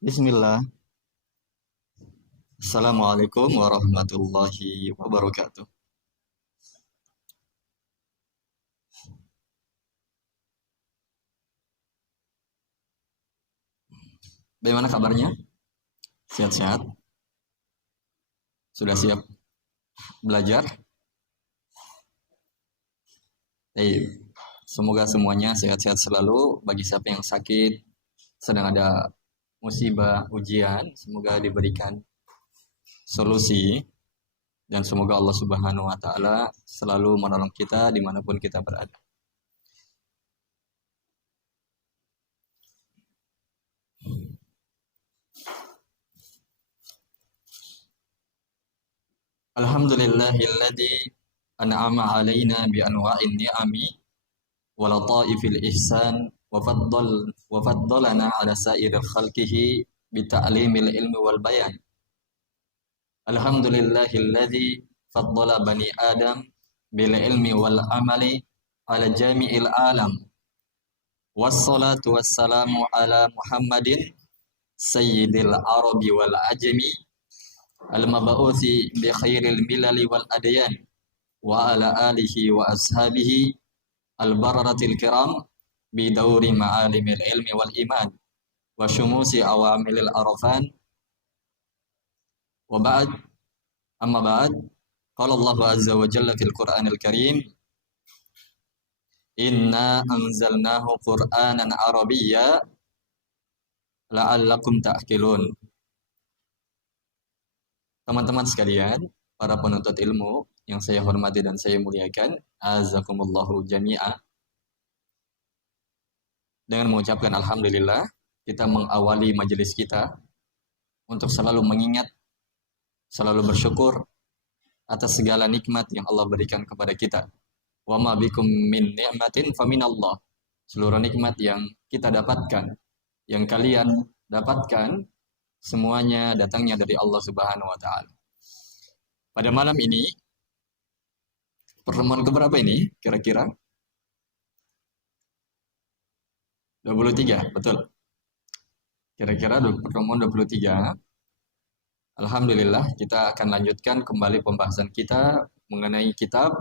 Bismillah. Assalamualaikum warahmatullahi wabarakatuh. Bagaimana kabarnya? Sehat-sehat? Sudah siap belajar? Semoga semuanya sehat-sehat selalu. Bagi siapa yang sakit, sedang ada musibah, ujian, semoga diberikan solusi. Dan semoga Allah Subhanahu wa Ta'ala selalu menolong kita dimanapun kita berada. Alhamdulillahilladzi an'ama alaina bi anwa'in ni'ami wa lataifil ihsan wa faddalana ala sairil khalqihi bi ta'limil ilmi wal bayan. Alhamdulillahilladzi faddala bani Adam bil ilmi wal amali ala jami'il alam. Wassalatu wassalamu ala Muhammadin sayyidil arabi wal ajami al-mab'uthi bi khairil milali wal adyan wa ala alihi wa ashabihi al-bararatil kiram bi dauri ma'alimil ilmi wal iman wa syumusi awamilil arafan wa ba'd amma ba'd qala Allah azza wa jalla fil Qur'anil Karim inna anzalnahu Qur'anan Arabiyya la'allakum ta'qilun. Teman-teman sekalian, para penuntut ilmu yang saya hormati dan saya muliakan, azakumullahu jami'a. Dengan mengucapkan alhamdulillah, kita mengawali majelis kita untuk selalu mengingat, selalu bersyukur atas segala nikmat yang Allah berikan kepada kita. Wa ma bikum min ni'matin faminallah. Seluruh nikmat yang kita dapatkan, yang kalian dapatkan, semuanya datangnya dari Allah Subhanahu wa Ta'ala. Pada malam ini, pertemuan keberapa ini kira-kira? 23, betul. Kira-kira pertemuan 23. Alhamdulillah, kita akan lanjutkan kembali pembahasan kita mengenai kitab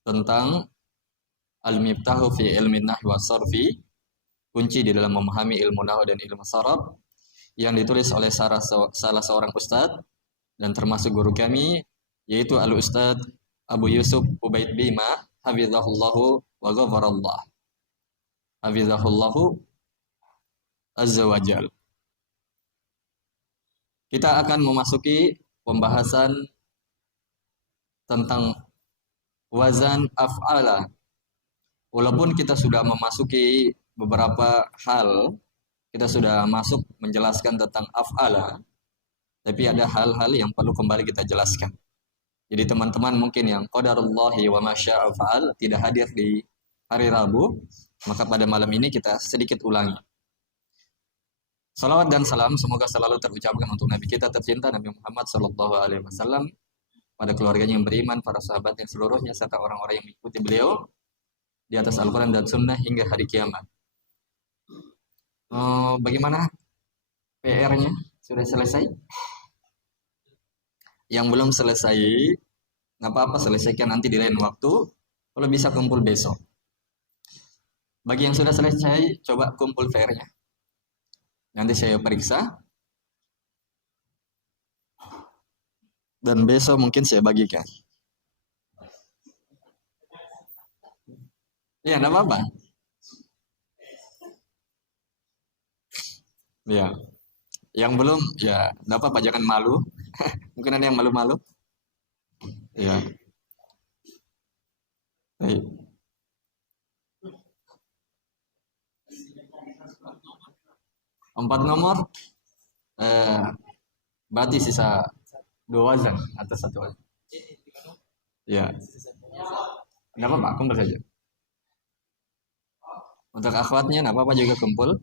tentang Al-Miftahu fi Ilmin Nahwi wa Sarfi, kunci di dalam memahami ilmu nahwu dan ilmu saraf, yang ditulis oleh salah seorang ustadz dan termasuk guru kami, yaitu Al-Ustadz Abu Yusuf Ubaid Bima hafizahullahu wa ghafarallah. Hafizahullahu azza wa jal. Kita akan memasuki pembahasan tentang wazan af'ala. Walaupun kita sudah memasuki beberapa hal, kita sudah masuk menjelaskan tentang af'ala, tapi ada hal-hal yang perlu kembali kita jelaskan. Jadi teman-teman mungkin yang qadarullahi wa masya'a fa'al tidak hadir di hari Rabu, maka pada malam ini kita sedikit ulangi. Salawat dan salam semoga selalu terucapkan untuk Nabi kita tercinta Nabi Muhammad sallallahu alaihi wasallam, pada keluarganya yang beriman, para sahabatnya seluruhnya, serta orang-orang yang mengikuti beliau di atas Al-Quran dan Sunnah hingga hari kiamat. Bagaimana PR-nya? Sudah selesai? Yang belum selesai, nggak apa-apa, selesaikan nanti di lain waktu. Kalau bisa kumpul besok. Bagi yang sudah selesai, coba kumpul PR-nya. Nanti saya periksa. Dan besok mungkin saya bagikan. Ya, nggak apa-apa. Ya, yang belum, ya, nggak apa-apa, jangan malu. Mungkin ada yang malu-malu. Ya, baik. Empat nomor, berarti sisa 2 wazan atau 1 wazan. Ya, nggak apa-apa, kumpul saja. Untuk akhwatnya, nggak apa-apa juga kumpul.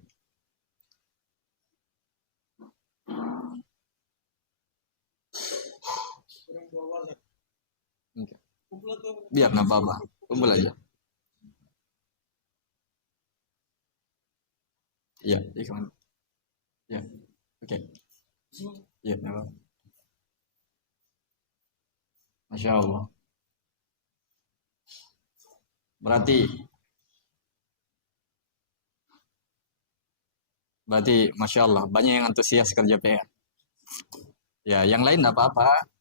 Biar nggak apa-apa, kumpul aja. Iya, ikhwan. Ya, oke. Ya, nggak apa-apa. Masya Allah. Berarti, Masya Allah, banyak yang antusias kerja PR. Ya, yang lain nggak apa-apa.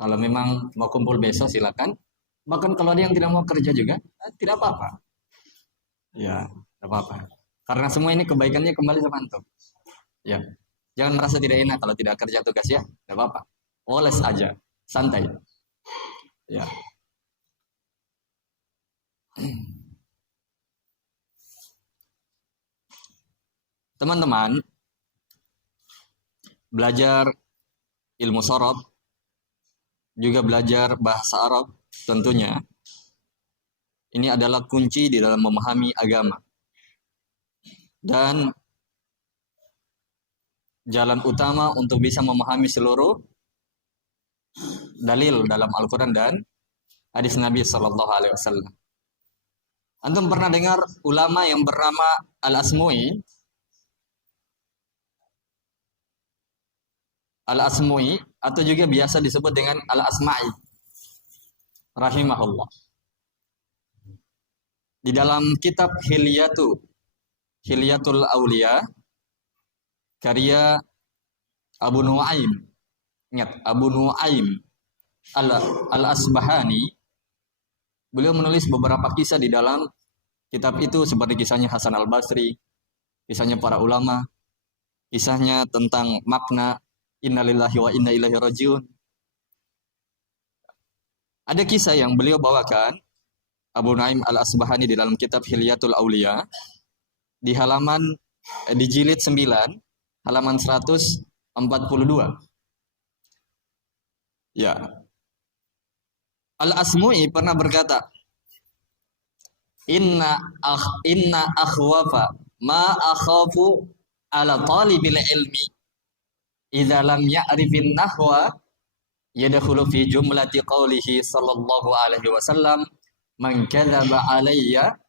Kalau memang mau kumpul besok silakan. Bahkan kalau ada yang tidak mau kerja juga, tidak apa-apa. Ya, tidak apa-apa. Karena semua ini kebaikannya kembali sama antum. Ya, jangan merasa tidak enak kalau tidak kerja tugas ya, tidak apa-apa. Oles aja, santai. Ya, teman-teman, belajar ilmu sorob, juga belajar bahasa Arab, tentunya ini adalah kunci di dalam memahami agama. Dan jalan utama untuk bisa memahami seluruh dalil dalam Al-Quran dan hadis Nabi Shallallahu Alaihi Wasallam. Antum pernah dengar ulama yang bernama Al-Asmui? Al-Asmui atau juga biasa disebut dengan Al-Asma'i rahimahullah. Di dalam kitab Hilyatul Aulia karya Abu Nuaim, ingat Abu Nuaim Al-Asbahani, beliau menulis beberapa kisah di dalam kitab itu seperti kisahnya Hasan Al-Basri, kisahnya para ulama, kisahnya tentang makna innalillahi wa inna ilaihi rajiun. Ada kisah yang beliau bawakan Abu Nuaim Al-Asbahani di dalam kitab Hilyatul Aulia di di jilid 9 halaman 142. Ya. Al-Asmui pernah berkata, inna akhwafa ma akhafu ala talibil ilmi idza lam ya'rifin nahwa yadkhulu fi jumlati qawlihi sallallahu alaihi wasallam man kadzaba alayya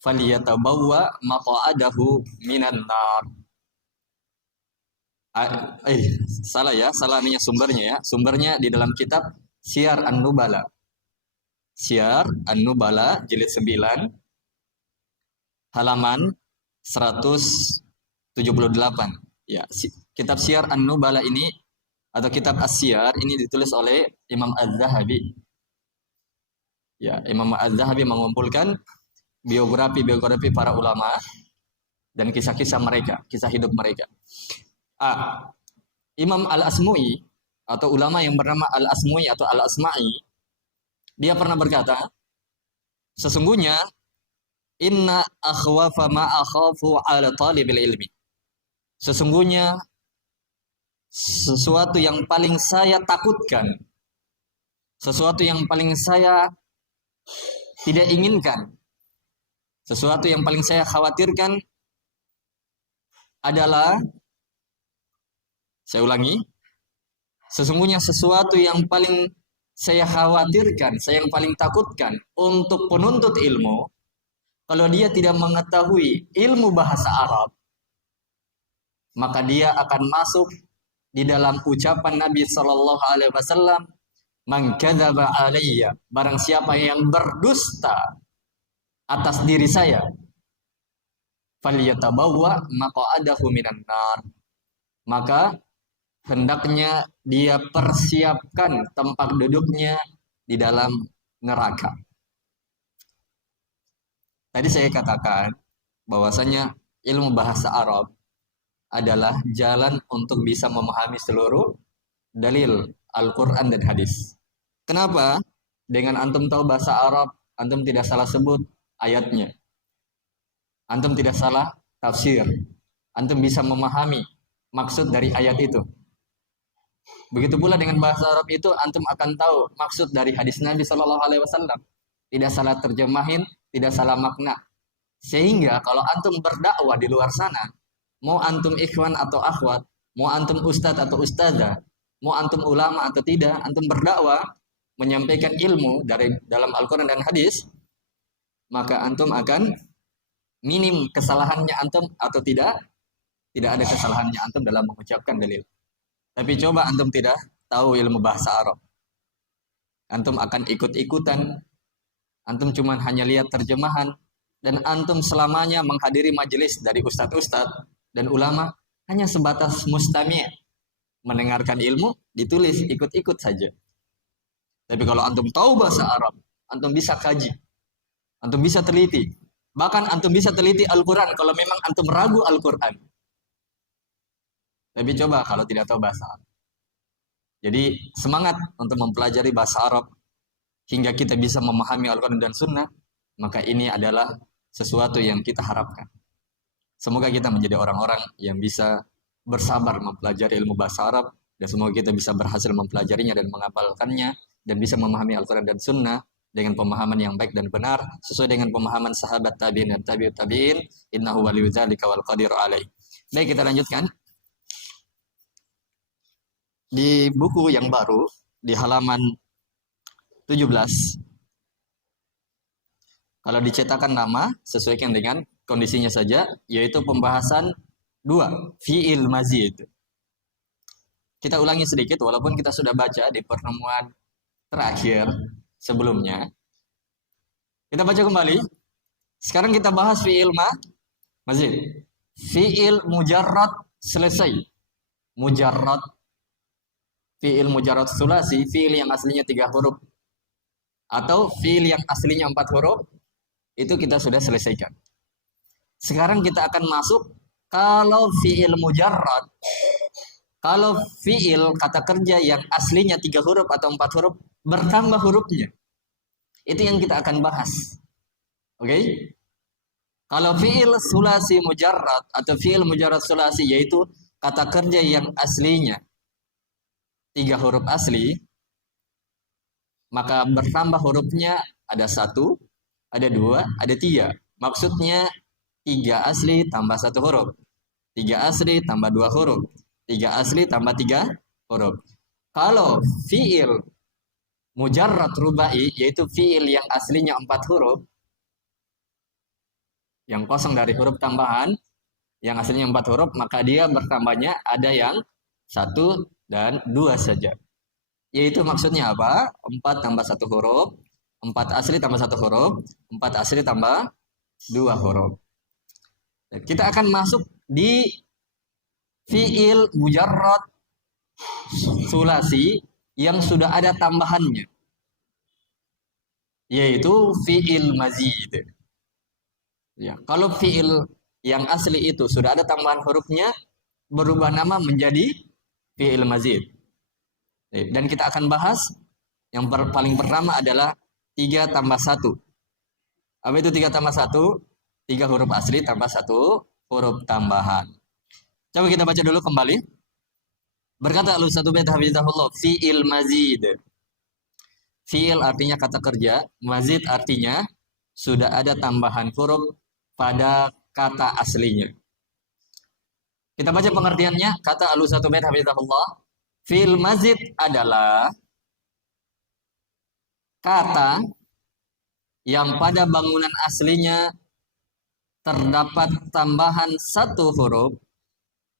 falyatabawwa maq'adahu minan nar. Salah ya, salah ininya sumbernya ya. Sumbernya di dalam kitab Syiar An-Nubala. Syiar An-Nubala jilid 9 halaman 178. Ya, kitab Syiar An-Nubala ini atau kitab As-Syiar ini ditulis oleh Imam Az-Zahabi. Ya, Imam Az-Zahabi mengumpulkan biografi para ulama dan kisah-kisah mereka, kisah hidup mereka. Imam Al-Asmui atau ulama yang bernama Al-Asmui atau Al-Asma'i, dia pernah berkata, sesungguhnya inna akhwafa ma akhafu ala talibil ilmi. Sesungguhnya sesuatu yang paling saya takutkan, sesuatu yang paling saya tidak inginkan, sesuatu yang paling saya khawatirkan adalah, saya ulangi, sesungguhnya sesuatu yang paling saya khawatirkan, saya yang paling takutkan untuk penuntut ilmu, kalau dia tidak mengetahui ilmu bahasa Arab, maka dia akan masuk di dalam ucapan Nabi Shallallahu Alaihi Wasallam, "Man kadzaba alayya", barang siapa yang berdusta atas diri saya, falyatabawwa maq'adahu minan nar, maka hendaknya dia persiapkan tempat duduknya di dalam neraka. Tadi saya katakan bahwasanya ilmu bahasa Arab adalah jalan untuk bisa memahami seluruh dalil Al-Quran dan hadis. Kenapa? Dengan antum tahu bahasa Arab, antum tidak salah sebut ayatnya. Antum tidak salah tafsir. Antum bisa memahami maksud dari ayat itu. Begitu pula dengan bahasa Arab itu, antum akan tahu maksud dari hadis Nabi Shallallahu Alaihi Wasallam. Tidak salah terjemahin, tidak salah makna. Sehingga kalau antum berdakwah di luar sana, mau antum ikhwan atau akhwat, mau antum ustadz atau ustazah, mau antum ulama atau tidak, antum berdakwah menyampaikan ilmu dari dalam Al-Quran dan hadis, maka antum akan minim kesalahannya antum atau tidak tidak ada kesalahannya antum dalam mengucapkan dalil. Tapi coba antum tidak tahu ilmu bahasa Arab, antum akan ikut-ikutan, antum cuma hanya lihat terjemahan, dan antum selamanya menghadiri majelis dari ustadz-ustadz dan ulama hanya sebatas mustami', mendengarkan ilmu, ditulis, ikut-ikut saja. Tapi kalau antum tahu bahasa Arab, antum bisa kaji, antum bisa teliti, bahkan antum bisa teliti Al-Quran kalau memang antum ragu Al-Quran. Tapi coba kalau tidak tahu bahasa Arab. Jadi semangat untuk mempelajari bahasa Arab hingga kita bisa memahami Al-Quran dan Sunnah, maka ini adalah sesuatu yang kita harapkan. Semoga kita menjadi orang-orang yang bisa bersabar mempelajari ilmu bahasa Arab, dan semoga kita bisa berhasil mempelajarinya dan menghafalkannya, dan bisa memahami Al-Quran dan Sunnah dengan pemahaman yang baik dan benar, sesuai dengan pemahaman sahabat tabi'in dan tabi'ut tabi'in, innahu waliyyu dzalika wal qadiru alaih. Baik, kita lanjutkan. Di buku yang baru, di halaman 17, kalau dicetakan nama, sesuaikan dengan kondisinya saja, yaitu pembahasan 2, fi'il mazid. Kita ulangi sedikit, walaupun kita sudah baca di pertemuan terakhir sebelumnya. Kita baca kembali. Sekarang kita bahas fi'il mazid. Fi'il mujarrad selesai. Mujarrad. Fi'il mujarrad sulasi, fi'il yang aslinya 3 huruf. Atau fi'il yang aslinya 4 huruf. Itu kita sudah selesaikan. Sekarang kita akan masuk kalau fi'il mujarrad. Kalau fi'il kata kerja yang aslinya 3 huruf atau 4 huruf bertambah hurufnya. Itu yang kita akan bahas. Oke? Kalau fi'il sulasi mujarrad atau fi'il mujarrad sulasi, yaitu kata kerja yang aslinya 3 huruf asli, maka bertambah hurufnya ada 1, ada 2, ada 3. Maksudnya 3 asli tambah 1 huruf. 3 asli tambah 2 huruf. 3 asli tambah 3 huruf. Kalau fi'il mujarrad rubai, yaitu fi'il yang aslinya 4 huruf, yang kosong dari huruf tambahan, yang aslinya 4 huruf, maka dia bertambahnya ada yang 1 dan 2 saja. Yaitu maksudnya apa? 4 tambah 1 huruf, 4 asli tambah 1 huruf, 4 asli tambah 2 huruf. Kita akan masuk di fi'il mujarrad sulasi yang sudah ada tambahannya, yaitu fi'il mazid. Ya, kalau fi'il yang asli itu sudah ada tambahan hurufnya, berubah nama menjadi fi'il mazid. Dan kita akan bahas yang paling pertama adalah 3 tambah 1. Apa itu 3 tambah 1? 3 huruf asli tambah 1 huruf tambahan. Coba kita baca dulu kembali. Berkata Al-Ustadz Ubaid hafizahullah, fi'il mazid. Fi'il artinya kata kerja, mazid artinya sudah ada tambahan huruf pada kata aslinya. Kita baca pengertiannya, kata Al-Ustadz Ubaid hafizahullah, fi'il mazid adalah kata yang pada bangunan aslinya terdapat tambahan 1 huruf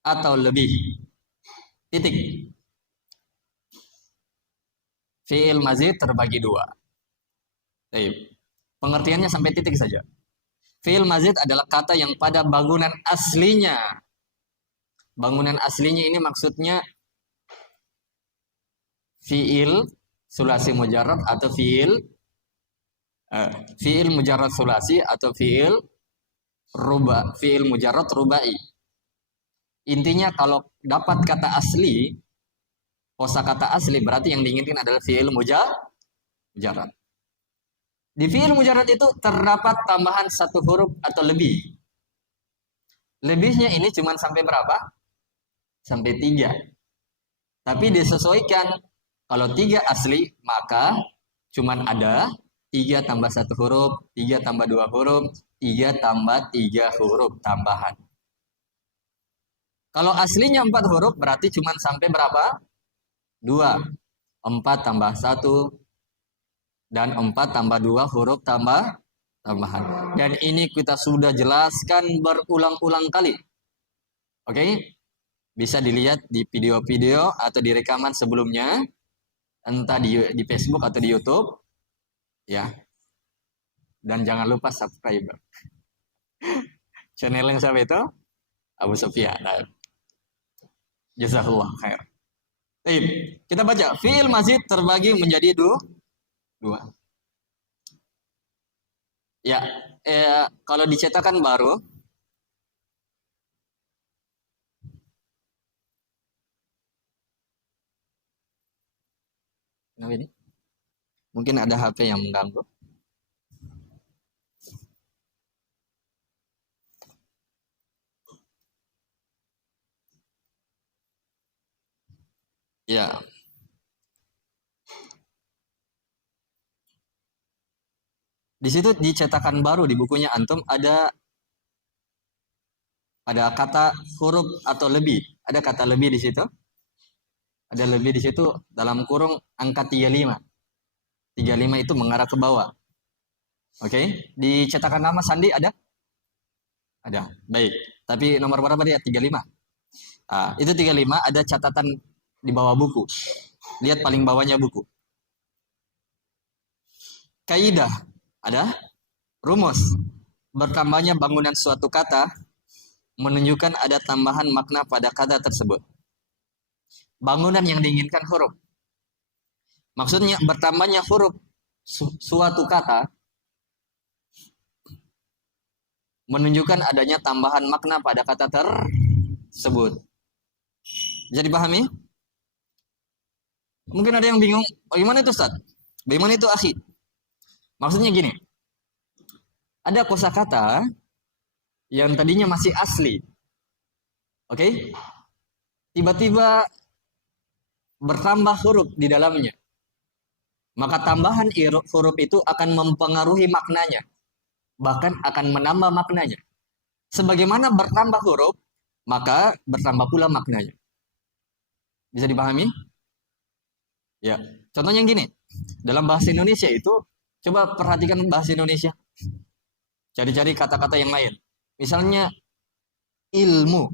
atau lebih. Titik. Fi'il mazid terbagi 2. Baik. Pengertiannya sampai titik saja. Fi'il mazid adalah kata yang pada bangunan aslinya. Bangunan aslinya ini maksudnya fi'il sulasi mujarrad atau fi'il mujarrad sulasi atau fi'il mujarrad rubai. Intinya kalau dapat kata asli, kosakata asli, berarti yang diinginkan adalah fi'il mujarrad. Di fi'il mujarrad itu terdapat tambahan 1 huruf atau lebih. Lebihnya ini cuma sampai berapa? Sampai 3. Tapi disesuaikan. Kalau 3 asli, maka cuma ada 3 tambah 1 huruf, 3 tambah 2 huruf, 3 tambah 3 huruf tambahan. Kalau aslinya 4 huruf, berarti cuma sampai berapa? 2. 4 tambah 1, dan 4 tambah 2 huruf tambahan. Dan ini kita sudah jelaskan berulang-ulang kali. Oke, bisa dilihat di video-video atau di rekaman sebelumnya, entah di Facebook atau di YouTube, ya. Dan jangan lupa subscribe channel yang siapa itu? Abu Sofyan. Nah, jazakallah khair. Baik, kita baca. Fi'il mazid terbagi menjadi dua. Ya, kalau dicetakan baru, kenapa ini? Mungkin ada HP yang mengganggu. Ya. Di situ dicetakan baru di bukunya antum ada kata huruf atau lebih. Ada kata lebih di situ. Ada lebih di situ dalam kurung angka 35. 35 itu mengarah ke bawah. Oke, di cetakan nama Sandi ada? Ada. Baik. Tapi nomor berapa dia? 35. Ah, itu 35 ada catatan di bawah buku. Lihat paling bawahnya buku. Kaidah ada? Rumus. Bertambahnya bangunan suatu kata menunjukkan ada tambahan makna pada kata tersebut. Bangunan yang diinginkan huruf. Maksudnya bertambahnya huruf suatu kata menunjukkan adanya tambahan makna pada kata tersebut. Bisa dipahami? Mungkin ada yang bingung, bagaimana itu Ustaz? Bagaimana itu akhi? Maksudnya gini, ada kosakata yang tadinya masih asli. Oke? Tiba-tiba bertambah huruf di dalamnya. Maka tambahan huruf itu akan mempengaruhi maknanya. Bahkan akan menambah maknanya. Sebagaimana bertambah huruf, maka bertambah pula maknanya. Bisa dipahami? Ya, contohnya gini. Dalam bahasa Indonesia itu, coba perhatikan bahasa Indonesia. Cari-cari kata-kata yang lain. Misalnya, ilmu.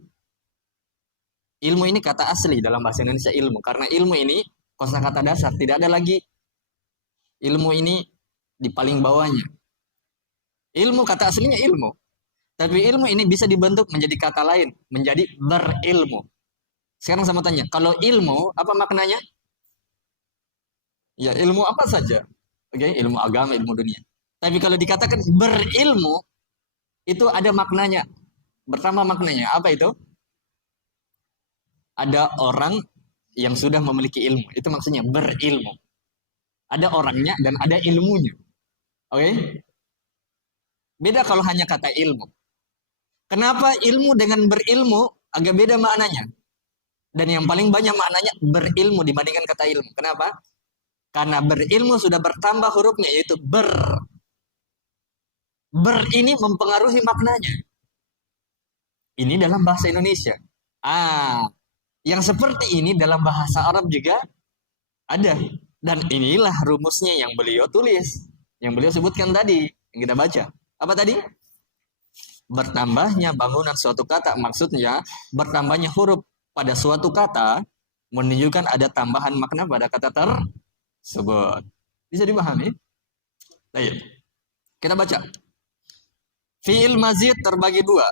Ilmu ini kata asli dalam bahasa Indonesia ilmu. Karena ilmu ini kosakata dasar. Tidak ada lagi ilmu ini di paling bawahnya. Ilmu kata aslinya ilmu. Tapi ilmu ini bisa dibentuk menjadi kata lain. Menjadi berilmu. Sekarang sama tanya. Kalau ilmu, apa maknanya? Ya ilmu apa saja. Oke, ilmu agama, ilmu dunia. Tapi kalau dikatakan berilmu, itu ada maknanya. Bertambah maknanya. Apa itu? Ada orang yang sudah memiliki ilmu. Itu maksudnya berilmu. Ada orangnya dan ada ilmunya. Oke? Beda kalau hanya kata ilmu. Kenapa ilmu dengan berilmu agak beda maknanya? Dan yang paling banyak maknanya berilmu dibandingkan kata ilmu. Kenapa? Karena berilmu sudah bertambah hurufnya, yaitu ber. Ber ini mempengaruhi maknanya. Ini dalam bahasa Indonesia. Yang seperti ini dalam bahasa Arab juga ada. Dan inilah rumusnya yang beliau tulis. Yang beliau sebutkan tadi. Yang kita baca. Apa tadi? Bertambahnya bangunan suatu kata. Maksudnya bertambahnya huruf pada suatu kata menunjukkan ada tambahan makna pada kata tersebut. Bisa dipahami? Baik. Kita baca. Fi'il mazid terbagi dua.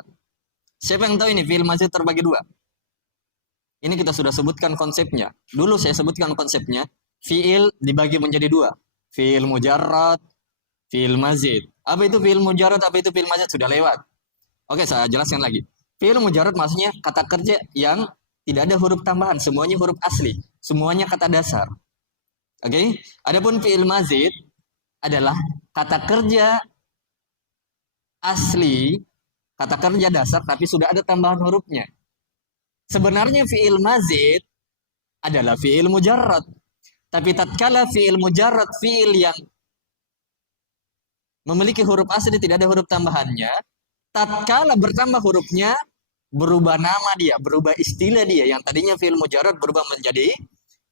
Siapa yang tahu ini fi'il mazid terbagi dua? Ini kita sudah sebutkan konsepnya. Dulu saya sebutkan konsepnya. Fi'il dibagi menjadi dua. Fi'il mujarrad, fi'il mazid. Apa itu fi'il mujarrad, apa itu fi'il mazid? Sudah lewat. Oke, saya jelaskan lagi. Fi'il mujarrad maksudnya kata kerja yang tidak ada huruf tambahan. Semuanya huruf asli. Semuanya kata dasar. Oke. Adapun fi'il mazid adalah kata kerja asli, kata kerja dasar, tapi sudah ada tambahan hurufnya. Sebenarnya fi'il mazid adalah fi'il mujarrad. Tapi tatkala fi'il mujarrad, fi'il yang memiliki huruf asli tidak ada huruf tambahannya, tatkala bertambah hurufnya, berubah nama dia, berubah istilah dia. Yang tadinya fi'il mujarrad berubah menjadi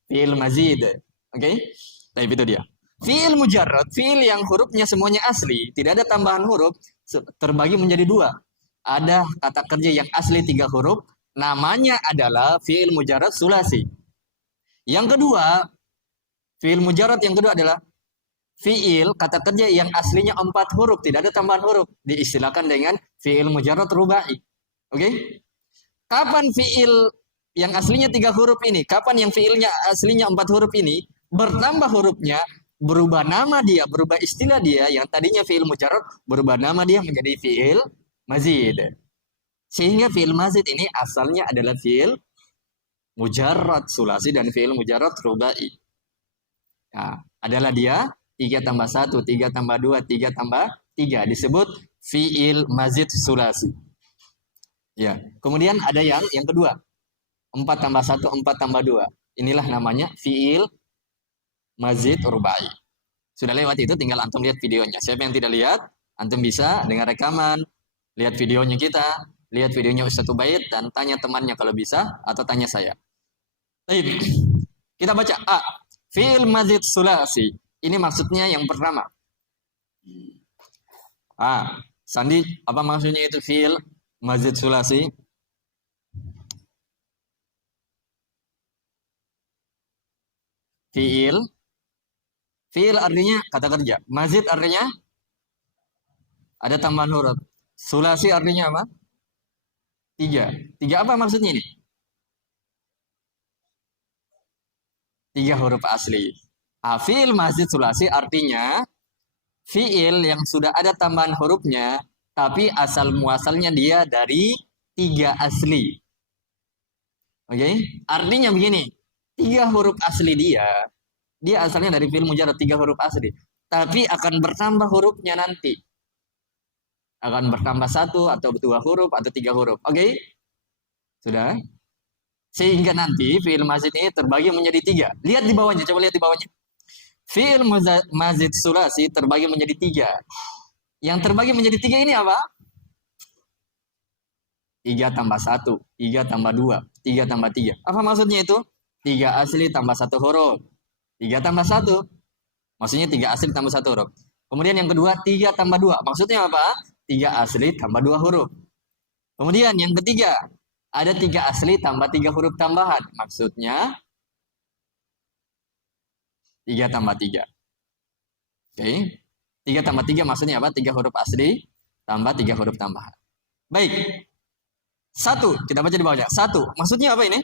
fi'il mazid. Oke? Nah, itu dia. Fi'il mujarrad, fi'il yang hurufnya semuanya asli, tidak ada tambahan huruf, terbagi menjadi dua. Ada kata kerja yang asli 3 huruf, namanya adalah fi'il mujarad sulasi. Yang kedua, fi'il mujarad yang kedua adalah fi'il kata kerja yang aslinya 4 huruf, tidak ada tambahan huruf, diistilahkan dengan fi'il mujarad rubai. Oke? Kapan fi'il yang aslinya 3 huruf ini, kapan yang fi'ilnya aslinya 4 huruf ini bertambah hurufnya, berubah nama dia, berubah istilah dia, yang tadinya fi'il mujarad berubah nama dia menjadi fi'il mazid. Sehingga fi'il mazid ini asalnya adalah fi'il mujarad sulasi dan fi'il mujarad rubai. Nah, adalah dia 3 tambah 1, 3 tambah 2, 3 tambah 3 disebut fi'il mazid sulasi. Ya, kemudian ada yang kedua. 4 tambah 1, 4 tambah 2. Inilah namanya fi'il mazid rubai. Sudah lewat itu, tinggal antum lihat videonya. Siapa yang tidak lihat, antum bisa dengan rekaman, lihat videonya kita, lihat videonya Ustaz Ubaid, dan tanya temannya kalau bisa, atau tanya saya. Baik, kita baca. A. Fi'il mazid sulasi. Ini maksudnya yang pertama. Sandi, apa maksudnya itu fi'il mazid sulasi? Fi'il artinya kata kerja. Mazid artinya ada tambahan huruf. Sulasi artinya apa? 3. 3 apa maksudnya ini? 3 huruf asli. Fi'il mazid sulasi artinya fi'il yang sudah ada tambahan hurufnya, tapi asal muasalnya dia dari 3 asli. Oke? Artinya begini, 3 huruf asli dia asalnya dari fi'il mujarad 3 huruf asli, tapi akan bertambah hurufnya nanti. Akan bertambah 1 atau 2 huruf atau 3 huruf. Oke? Sudah? Sehingga nanti fi'il mazid ini terbagi menjadi 3. Lihat di bawahnya, coba lihat di bawahnya. Fi'il mazid sulasi terbagi menjadi 3. Yang terbagi menjadi 3 ini apa? 3 tambah 1, 3 tambah 2, 3 tambah 3. Apa maksudnya itu? 3 asli tambah 1 huruf. 3 tambah 1. Maksudnya 3 asli tambah 1 huruf. Kemudian yang kedua, 3 tambah 2. Maksudnya apa? 3 asli tambah 2 huruf. Kemudian yang ketiga, ada 3 asli tambah 3 huruf tambahan. Maksudnya 3 tambah 3. Oke. 3 tambah 3 maksudnya apa? 3 huruf asli tambah 3 huruf tambahan. Baik. 1, kita baca di bawahnya. 1, maksudnya apa ini?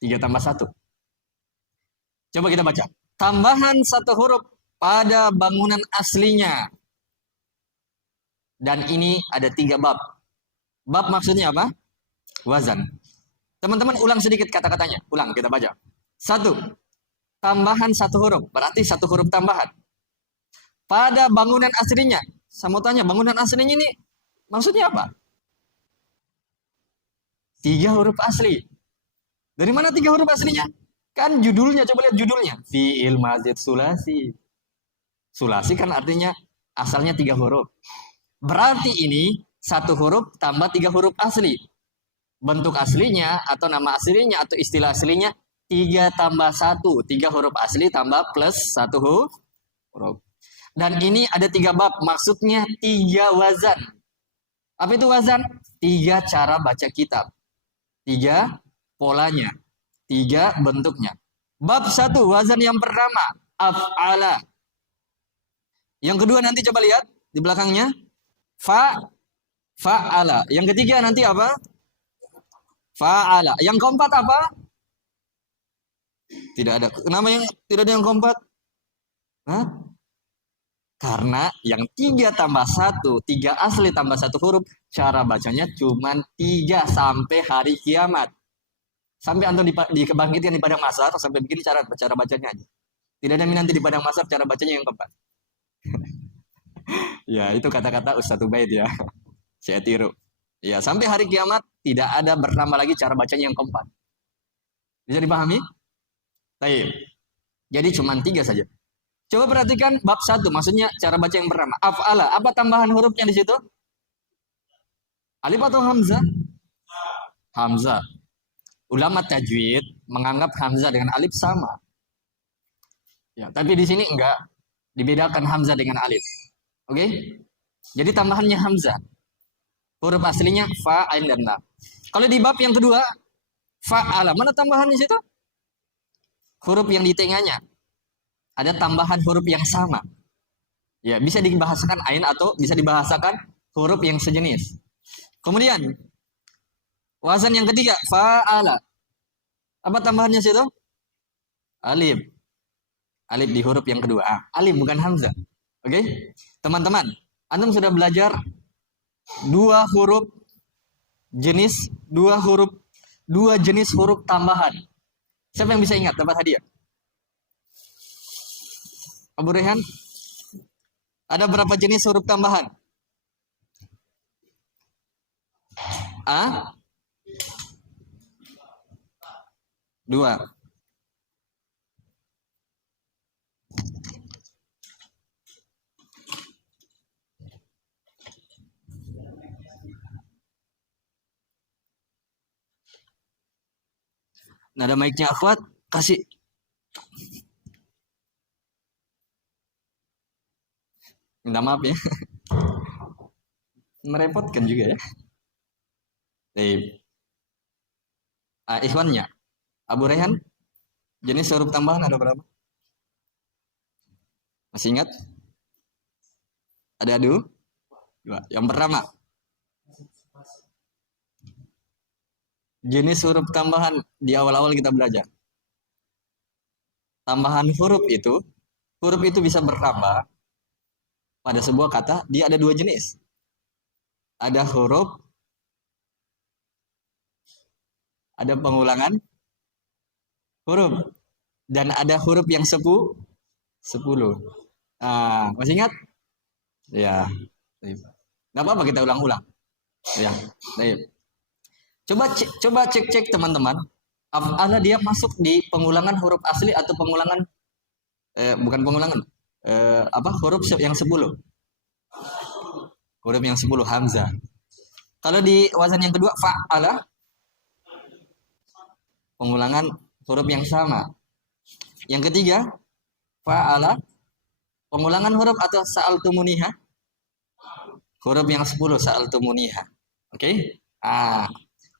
3 tambah 1. Coba kita baca. Tambahan 1 huruf pada bangunan aslinya. Dan ini ada 3 bab. Bab maksudnya apa? Wazan. Teman-teman ulang sedikit kata-katanya. Ulang, kita baca. 1, tambahan 1 huruf. Berarti 1 huruf tambahan. Pada bangunan aslinya. Saya mau tanya, bangunan aslinya ini maksudnya apa? 3 huruf asli. Dari mana 3 huruf aslinya? Kan judulnya, coba lihat judulnya. Fi'il mazid sulasi. Sulasi kan artinya asalnya 3 huruf. Berarti ini 1 huruf tambah 3 huruf asli. Bentuk aslinya atau nama aslinya atau istilah aslinya 3 tambah 1. 3 huruf asli tambah plus 1 huruf. Dan ini ada 3 bab. Maksudnya 3 wazan. Apa itu wazan? 3 cara baca kitab. 3 polanya. 3 bentuknya. Bab 1 wazan yang pertama. Af'ala. Yang kedua nanti coba lihat di belakangnya. Fa'ala. Yang ketiga nanti apa? Fa'ala. Yang keempat apa? Tidak ada. Kenapa yang tidak ada yang keempat? Hah? Karena yang 3 tambah 1, 3 asli tambah 1 huruf, cara bacanya cuma 3 sampai hari kiamat. Sampai antum dikebangkitkan di padang mahsyar, sampai begini cara bacanya aja. Tidak ada nanti di padang mahsyar cara bacanya yang keempat. Ya, itu kata-kata Ustaz Ubaid ya. Saya tiru. Ya, sampai hari kiamat tidak ada bertambah lagi cara bacanya yang keempat. Bisa dipahami? Baik. Jadi cuma 3 saja. Coba perhatikan bab 1, maksudnya cara baca yang pertama. Af'ala, apa tambahan hurufnya di situ? Alif atau hamzah? Hamzah. Ulama tajwid menganggap hamzah dengan alif sama. Ya, tapi di sini enggak. Dibedakan hamzah dengan alif. Oke? Jadi tambahannya hamzah. Huruf aslinya fa, ain, dan lam. Kalau di bab yang kedua, fa'ala, mana tambahannya situ? Huruf yang di tengahnya. Ada tambahan huruf yang sama. Ya, bisa dibahasakan ain atau bisa dibahasakan huruf yang sejenis. Kemudian, wazan yang ketiga, fa'ala. Apa tambahannya situ? Alif. Alif di huruf yang kedua. Alif bukan hamzah. Oke? Teman-teman, antum sudah belajar dua huruf jenis, dua jenis huruf tambahan. Siapa yang bisa ingat dapat hadiah? Abu Rehan? Ada berapa jenis huruf tambahan? Dua. Nada mic-nya akhwat, kasih. Minta maaf ya. Merepotkan juga ya. Ikhwannya, Abu Rehan, jenis huruf tambahan ada berapa? Masih ingat? Ada dua. Yang pertama, jenis huruf tambahan di awal-awal kita belajar. Tambahan huruf itu bisa bertambah pada sebuah kata, dia ada dua jenis. Ada huruf, ada pengulangan huruf, dan ada huruf yang 10. Masih ingat? Ya. Nggak apa-apa kita ulang-ulang. Ya. Baik. Coba cek teman-teman. Af'ala dia masuk di pengulangan huruf asli atau pengulangan bukan pengulangan. Huruf yang 10. Huruf yang 10 hamzah. Kalau di wazan yang kedua fa'ala pengulangan huruf yang sama. Yang ketiga fa'ala pengulangan huruf atau sa'altumuniha huruf yang 10 sa'altumuniha. Oke?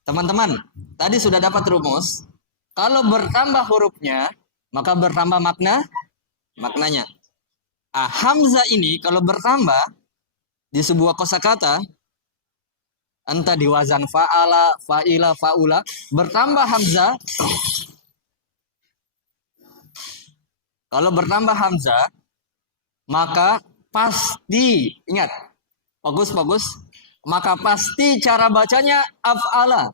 Teman-teman, tadi sudah dapat rumus. Kalau bertambah hurufnya, maka bertambah maknanya. Hamzah ini kalau bertambah di sebuah kosakata, entah di wazan fa'ala, fa'ila, fa'ula, bertambah hamzah. Kalau bertambah hamzah, maka pasti, ingat, bagus, maka pasti cara bacanya af'ala.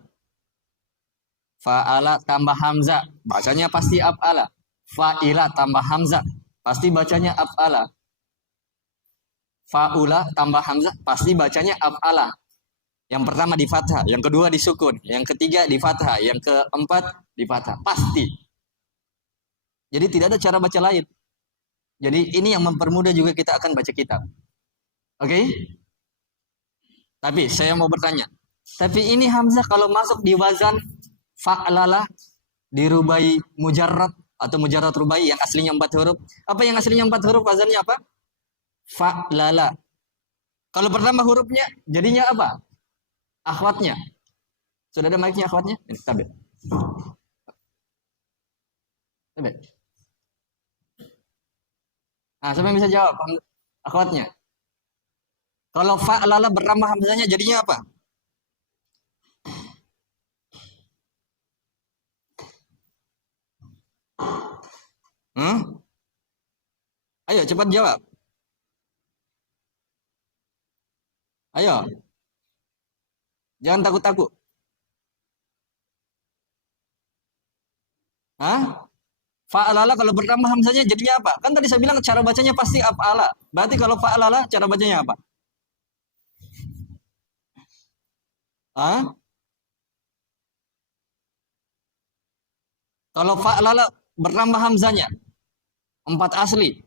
Fa'ala tambah hamzah, bacanya pasti af'ala. Fa'ila tambah hamzah, pasti bacanya af'ala. Fa'ula tambah hamzah, pasti bacanya af'ala. Yang pertama di fathah, yang kedua di sukun, yang ketiga di fathah, yang keempat di fathah, pasti. Jadi tidak ada cara baca lain. Jadi ini yang mempermudah juga kita akan baca kitab. Oke? Tapi saya mau bertanya. Tapi ini hamzah kalau masuk di wazan fa'lala dirubai mujarrad atau mujarrad rubai yang aslinya 4 huruf. Apa yang aslinya 4 huruf wazannya apa? Fa'lala. Kalau pertama hurufnya jadinya apa? Akhwatnya. Sudah ada mic-nya akhwatnya? Ini tabe. Siapa yang bisa jawab? Akhwatnya. Kalau fa'lala bertambah hamzahnya jadinya apa? Ayo cepat jawab. Ayo. Jangan takut-takut. Fa'alala kalau bertambah hamzahnya jadinya apa? Kan tadi saya bilang cara bacanya pasti af'ala. Berarti kalau fa'alala cara bacanya apa? Kalau fa'alala bertambah hamzahnya 4 asli.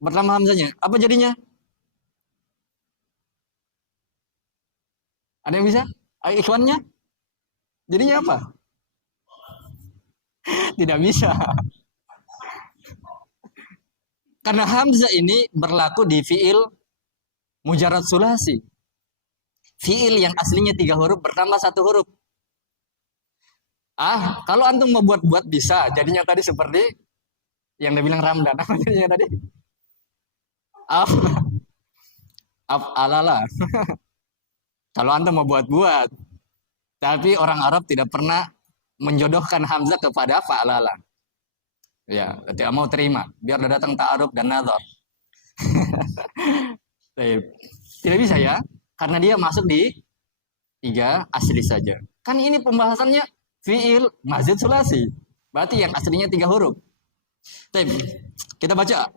Bertambah hamzahnya, apa jadinya? Ada yang bisa? Ayo ikhwannya? Jadinya apa? Tidak bisa. Karena hamzah ini berlaku di fi'il mujarrad sulasi. Fiil yang aslinya 3 huruf bertambah 1 huruf. Kalau antum mau buat-buat bisa. Jadinya tadi seperti yang dia bilang Ramdan. Apa jadinya tadi? Af, alala. Kalau antum mau buat-buat. Tapi orang Arab tidak pernah menjodohkan hamzah kepada fa'alala. Ya, tidak mau terima. Biar udah datang ta'aruf dan nadhar. Tidak bisa ya. Karena dia masuk di 3 asli saja. Kan ini pembahasannya fi'il mazid sulasi. Berarti yang aslinya 3 huruf. Kita baca.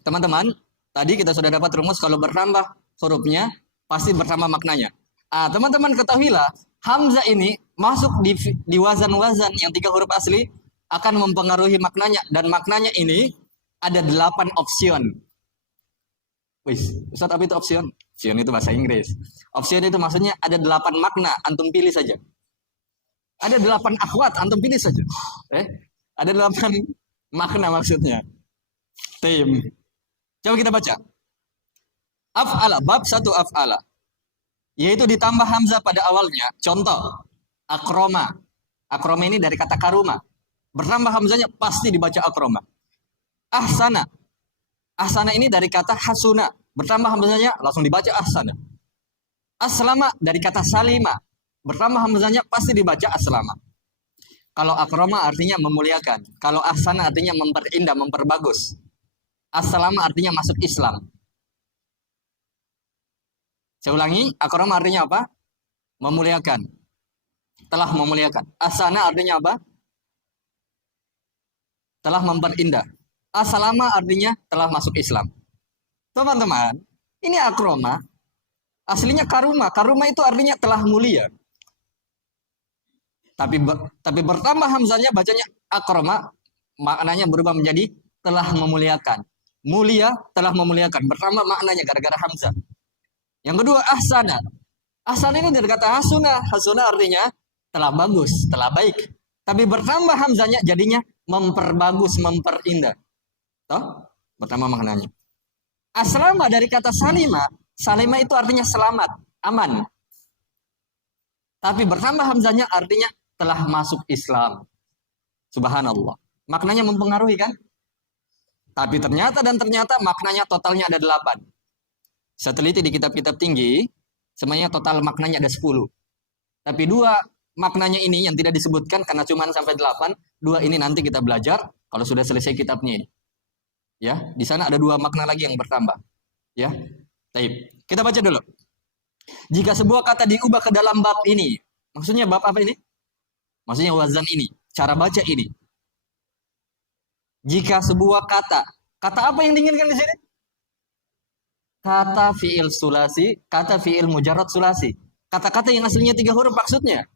Teman-teman, tadi kita sudah dapat rumus kalau bertambah hurufnya pasti bertambah maknanya. Teman-teman ketahuilah, hamzah ini masuk di wazan-wazan yang 3 huruf asli akan mempengaruhi maknanya, dan maknanya ini ada 8 option. Ustaz, apa itu option? Option itu bahasa Inggris. Option itu maksudnya ada 8 makna, antum pilih saja. Ada 8 akhwat, antum pilih saja. Ada 8 makna maksudnya. Coba kita baca. Af'ala, bab 1 af'ala. Yaitu ditambah hamzah pada awalnya. Contoh, akroma. Akroma ini dari kata karuma. Bertambah hamzahnya pasti dibaca akroma. Ahsana. Ahsana ini dari kata hasuna. Bertambah hamzahnya langsung dibaca ahsana. Aslama dari kata salima. Bertambah hamzahnya pasti dibaca aslama. Kalau akroma artinya memuliakan. Kalau ahsana artinya memperindah, memperbagus. Aslama artinya masuk Islam. Saya ulangi, akroma artinya apa? Memuliakan. Telah memuliakan. Ahsana artinya apa? Telah memperindah. Aslama artinya telah masuk Islam. Teman-teman, ini akroma. Aslinya karuma. Karuma itu artinya telah mulia. Tapi bertambah hamzahnya bacanya akroma, maknanya berubah menjadi telah memuliakan. Mulia, telah memuliakan. Bertambah maknanya gara-gara hamzah. Yang kedua, ahsana. Ahsana ini dari kata hasuna. Hasuna artinya telah bagus, telah baik. Tapi bertambah hamzahnya jadinya memperbagus, memperindah. Toh? Bertambah maknanya. Aslama dari kata salima. Salima itu artinya selamat, aman. Tapi bertambah hamzahnya artinya telah masuk Islam. Subhanallah. Maknanya mempengaruhi kan? Tapi ternyata maknanya totalnya ada 8. Saya teliti di kitab-kitab tinggi, semuanya total maknanya ada 10. Tapi 2 maknanya ini yang tidak disebutkan karena cuma sampai 8. 2 ini nanti kita belajar kalau sudah selesai kitabnya ini. Ya, di sana ada 2 makna lagi yang bertambah. Ya, baik. Kita baca dulu. Jika sebuah kata diubah ke dalam bab ini, maksudnya bab apa ini? Maksudnya wazan ini, cara baca ini. Jika sebuah kata apa yang diinginkan di sini? Kata fi'il sulasi, kata fi'il mujarrad sulasi. Kata-kata yang aslinya 3 huruf maksudnya.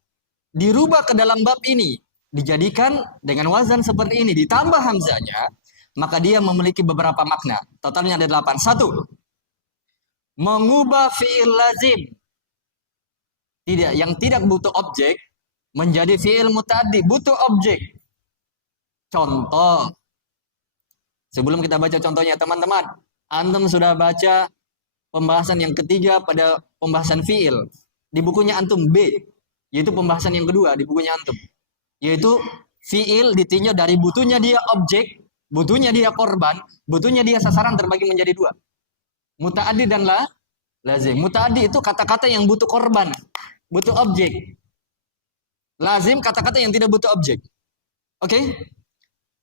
Dirubah ke dalam bab ini, dijadikan dengan wazan seperti ini, ditambah hamzahnya, maka dia memiliki beberapa makna. Totalnya ada 8. 1. Mengubah fi'il lazim. Yang tidak butuh objek menjadi fi'il muta'addi, butuh objek. Contoh. Sebelum kita baca contohnya, teman-teman, antum sudah baca pembahasan yang ketiga pada pembahasan fi'il di bukunya antum B, yaitu pembahasan yang kedua di bukunya antum, yaitu fi'il ditinjau dari butuhnya dia objek, butuhnya dia korban, butuhnya dia sasaran terbagi menjadi 2. Muta'addi dan lazim. Muta'addi itu kata-kata yang butuh korban, butuh objek. Lazim kata-kata yang tidak butuh objek. Oke?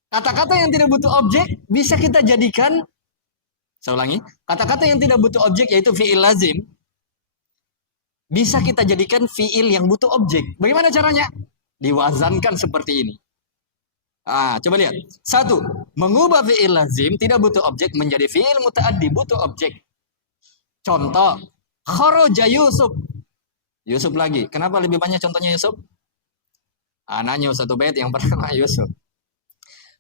Kata-kata yang tidak butuh objek bisa kita jadikan, saya ulangi, kata-kata yang tidak butuh objek yaitu fi'il lazim, bisa kita jadikan fi'il yang butuh objek. Bagaimana caranya? Diwazankan seperti ini. Coba lihat. 1. Mengubah fi'il lazim tidak butuh objek menjadi fi'il muta'addi butuh objek. Contoh, kharaja Yusuf. Yusuf lagi. Kenapa lebih banyak contohnya Yusuf? Nanya 1 bait yang pertama Yusuf.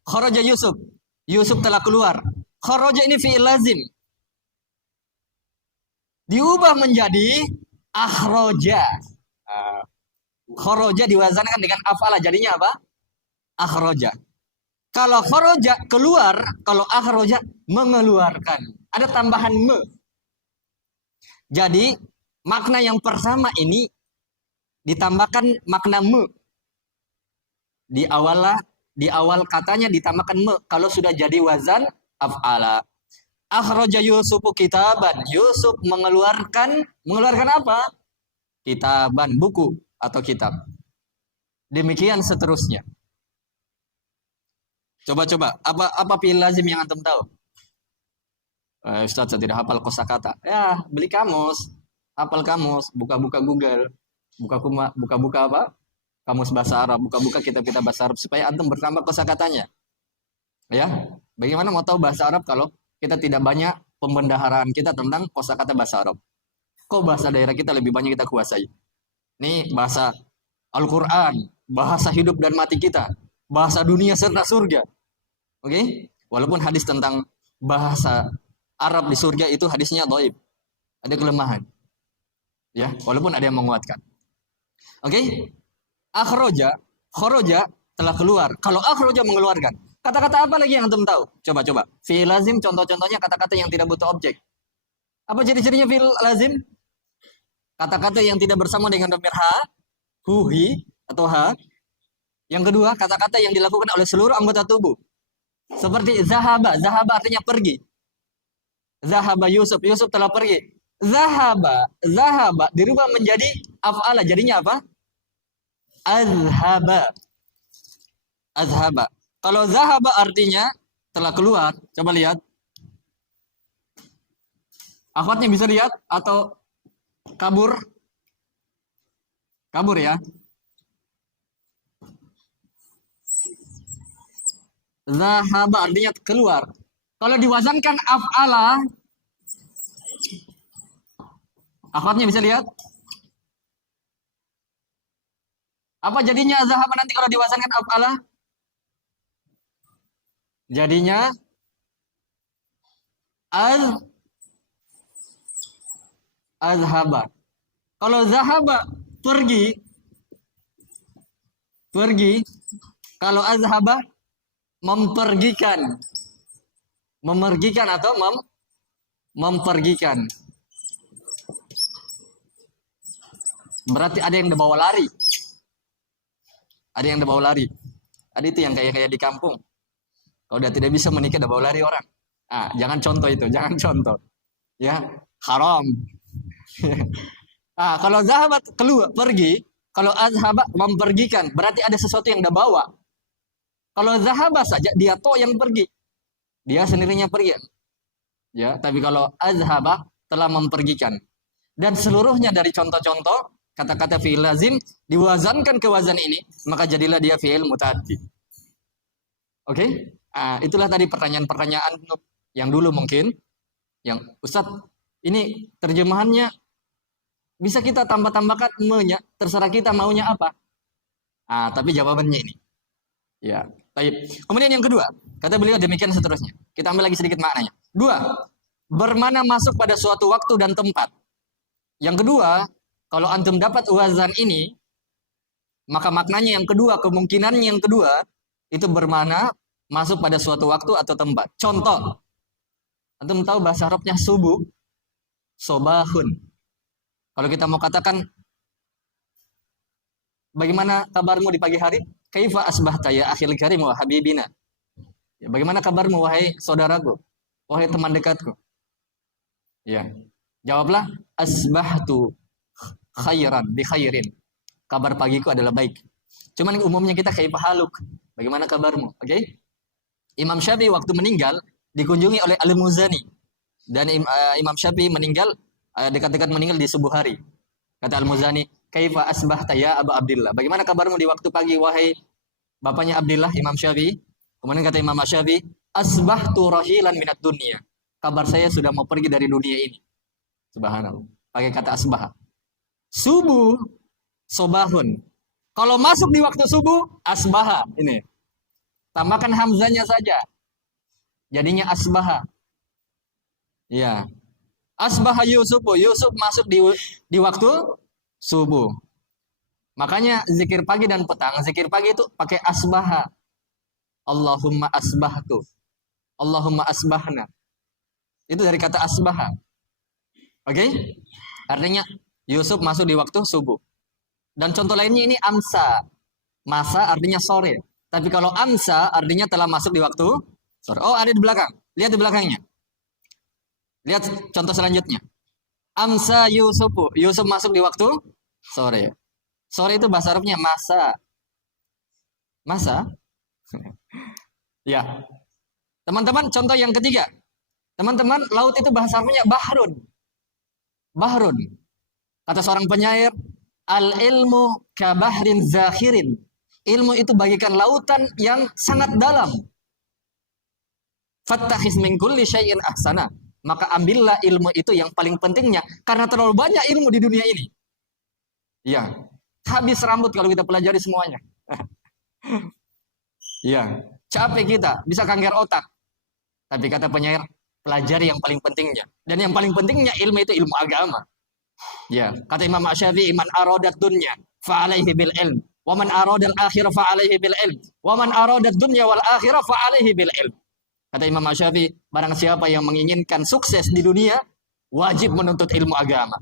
Kharaja Yusuf. Yusuf telah keluar. Kharaja ini fi'il lazim. Diubah menjadi akhraja. Kharaja diwazankan dengan af'ala. Jadinya apa? Akhraja. Kalau kharaja keluar, kalau akhraja mengeluarkan. Ada tambahan me. Jadi Makna yang pertama ini ditambahkan makna me. Di awal katanya ditambahkan me. Kalau sudah jadi wazan af'ala. Akhraja Yusufu kitaban. Yusuf mengeluarkan apa? Kitaban, buku atau kitab. Demikian seterusnya. Coba-coba, apa fi'il lazim yang antum tahu? Ustaz, saya tidak hafal kosakata. Ya, beli kamus, hafal kamus, buka-buka Google, buka-buka apa? Kamus bahasa Arab, buka-buka kitab-kitab bahasa Arab supaya antum bertambah kosakatanya. Ya, bagaimana mau tahu bahasa Arab kalau kita tidak banyak pembendaharaan kita tentang kosakata bahasa Arab? Kok bahasa daerah kita lebih banyak kita kuasai? Ini bahasa Al-Quran, bahasa hidup dan mati kita, bahasa dunia serta surga. Oke? Walaupun hadis tentang bahasa Arab di surga itu hadisnya dhaif. Ada kelemahan. Ya, walaupun ada yang menguatkan. Oke? Kharaja telah keluar. Kalau akhraja mengeluarkan. Kata-kata apa lagi yang antum tahu? Coba. Fi'il lazim contoh-contohnya kata-kata yang tidak butuh objek. Apa ciri-cirinya fi'il lazim? Kata-kata yang tidak bersama dengan dhamir ha, hu, hi, atau ha. Yang kedua, kata-kata yang dilakukan oleh seluruh anggota tubuh. Seperti zahaba. Zahaba artinya pergi. Zahaba Yusuf. Yusuf telah pergi. Zahaba dirubah menjadi af'ala. Jadinya apa? Azhaba. Kalau zahaba artinya telah keluar. Coba lihat. Akhwatnya bisa lihat atau kabur? Kabur ya. Zahaba artinya keluar. Kalau diwazankan af'ala, akhwatnya bisa lihat? Apa jadinya zahaba nanti kalau diwazankan af'ala? Jadinya azhaba. Kalau zahaba pergi. Kalau azhaba mempergikan. Memergikan atau mempergikan. Berarti ada yang dibawa lari. Ada itu yang kayak di kampung. Kalau udah tidak bisa menikah, udah bawa lari orang. Jangan contoh itu, jangan contoh. Ya, haram. Kalau zahabat keluar, pergi. Kalau azhabat mempergikan, berarti ada sesuatu yang udah bawa. Kalau zahabat saja, dia toh yang pergi. Dia sendirinya pergi. Ya, tapi kalau azhabat telah mempergikan. Dan seluruhnya dari contoh-contoh kata-kata fi'il lazim diwazankan ke wazan ini, maka jadilah dia fi'il muta'addi. Oke? Itulah tadi pertanyaan-pertanyaan yang dulu mungkin yang Ustadz, ini terjemahannya bisa kita tambah-tambahkan me-nya, terserah kita maunya apa. Tapi jawabannya ini. Ya, baik. Kemudian yang kedua, kata beliau demikian seterusnya. Kita ambil lagi sedikit maknanya. 2, bermana masuk pada suatu waktu dan tempat. Yang kedua, kalau antum dapat wazan ini, maka maknanya yang kedua, kemungkinannya yang kedua, itu bermana masuk pada suatu waktu atau tempat. Contoh, antum tahu bahasa Arabnya subuh, sobahun. Kalau kita mau katakan, bagaimana kabarmu di pagi hari? Kaifa asbahta ya akhil karim wa habibina. Ya, bagaimana kabarmu wahai saudaraku? Wahai teman dekatku. Ya. Jawablah asbahtu khairan bi khairin. Kabar pagiku adalah baik. Cuman umumnya kita kaifa haluk. Bagaimana kabarmu? Oke? Imam Syafi'i waktu meninggal dikunjungi oleh Al-Muzani. Dan Imam Syafi'i meninggal dekat-dekat meninggal di subuh hari. Kata Al-Muzani, kaifa asbahta ya Abu Abdillah? Bagaimana kabarmu di waktu pagi wahai bapaknya Abdillah, Imam Syafi'i? Kemudian kata Imam Syafi'i, asbahtu rahilan minat dunia. Kabar saya sudah mau pergi dari dunia ini. Subhanallah. Pakai kata asbah. Subuh, sobahun. Kalau masuk di waktu subuh, asbaha. Ini. Tambahkan hamzanya saja. Jadinya asbaha. Ya. Asbaha Yusuf. Yusuf masuk di waktu subuh. Makanya zikir pagi dan petang. Zikir pagi itu pakai asbaha. Allahumma asbahtu. Allahumma asbahna. Itu dari kata asbaha. Oke? Artinya Yusuf masuk di waktu subuh. Dan contoh lainnya ini amsa. Masa artinya sore. Tapi kalau amsa artinya telah masuk di waktu sore. Oh, ada di belakang. Lihat di belakangnya. Lihat contoh selanjutnya. Amsa Yusufu. Yusuf masuk di waktu sore. Sore itu bahasa Arabnya masa. Masa? Ya. Teman-teman, contoh yang ketiga. Teman-teman, laut itu bahasa Arabnya bahrun. Bahrun. Kata seorang penyair, al-ilmu kabahrin zakhirin. Ilmu itu bagikan lautan yang sangat dalam. Fattakhis min kulli syai'in ahsana. Maka ambillah ilmu itu yang paling pentingnya. Karena terlalu banyak ilmu di dunia ini. Ya, habis rambut kalau kita pelajari semuanya. Ya, capek kita, bisa kanker otak. Tapi kata penyair, pelajari yang paling pentingnya. Dan yang paling pentingnya ilmu itu ilmu agama. Ya, kata Imam Syafi'i, man aradat dunya fa'alaihi bil ilm, wa man aradal akhirah fa'alaihi bil ilm, wa man aradat dunya wal akhirah fa'alaihi bil ilm. Kata Imam Syafi'i, barang siapa yang menginginkan sukses di dunia, wajib menuntut ilmu agama.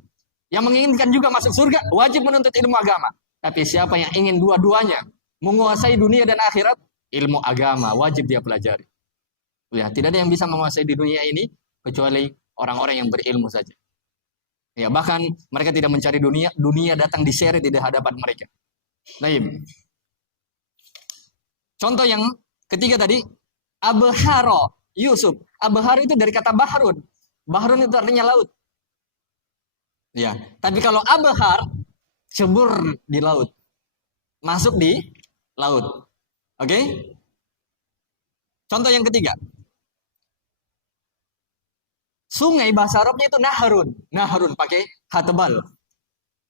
Yang menginginkan juga masuk surga, wajib menuntut ilmu agama. Tapi siapa yang ingin dua-duanya, menguasai dunia dan akhirat, ilmu agama wajib dia pelajari. Ya, tidak ada yang bisa menguasai di dunia ini kecuali orang-orang yang berilmu saja. Ya, bahkan mereka tidak mencari dunia, dunia datang diseret di hadapan mereka. Baik. Contoh yang ketiga tadi, abharo Yusuf. Abharo itu dari kata bahrun. Bahrun itu artinya laut. Ya, tapi kalau abhar cebur di laut. Masuk di laut. Oke? Contoh yang ketiga. Sungai bahasa Arabnya itu naharun. Naharun pakai ha tebal.